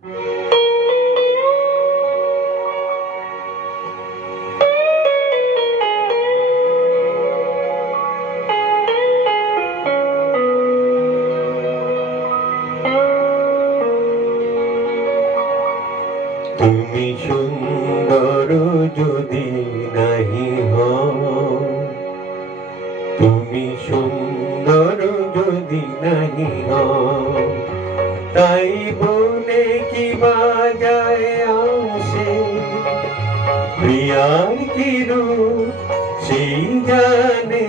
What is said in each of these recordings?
তুমি সুন্দর যদি নাহি হও, তুমি সুন্দর যদি নাহি হও, তাই বলে কি বাজায় আসে প্রিয়ার কি রূপ সেই জানে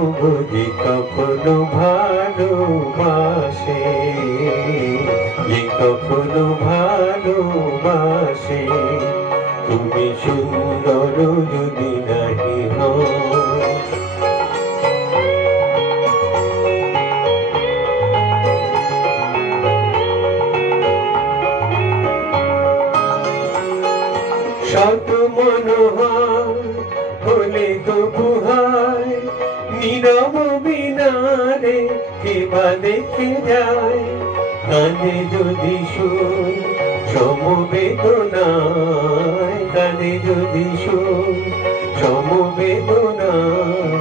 ও বুঝি কখনো ভালোবাসে, যে কখনো ভালোবাসে। তুমি সুন্দর যদি নাহি হও, শত মনোহর হলে তবু হায়, নীরব বিনারে কেবা দেখে যায়, কানে যদি সুর সমবেদনায়, কানে যদি সুর সমবেদনায়,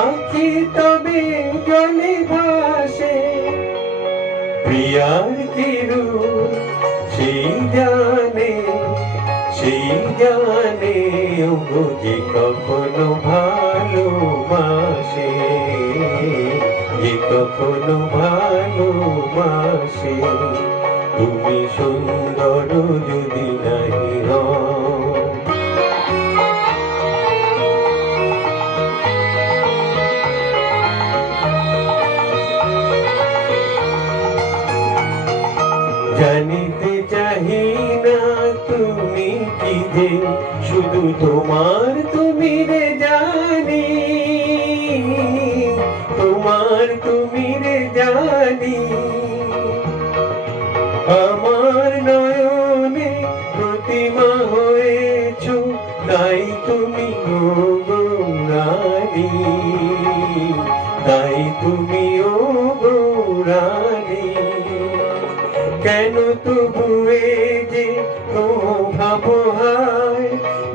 আঁখি তবে জলে ভাসে প্রিয়ার কি রূপ সেই জানে ও বুঝি কখনো ভালোবাসে, যে কখনো ভালোবাসে। তুমি সুন্দর যদি নাহি হও, জানিতে চাহি না তুমি কি যে, শুধু তোমার তুমি রে জানি, তোমার তুমি রে জানি। আমার নয়নে প্রতিমা হয়েছ, তাই তুমি ও গৌরানী, তাই তুমি ও গৌরানী। কেন তবু যে ভাবহায়,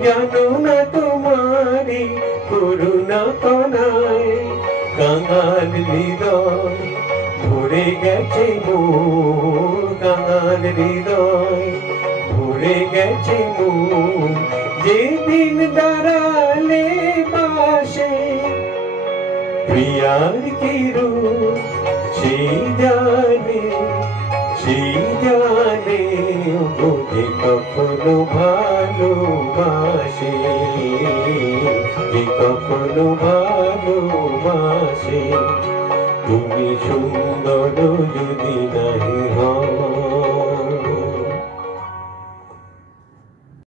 জানো না তোমারি করুণা কনায়, কাঙাল হৃদয় ভরে গেছে মোর, কাঙাল হৃদয় ভরে গেছে মোর। যেদিন দাঁড়ালে পাশে প্রিয়ার কি রূপ সেই জানে বুঝি কখনো ভালোবাসে, যে কখনো ভালোবাসে। তুমি সুন্দর যদি না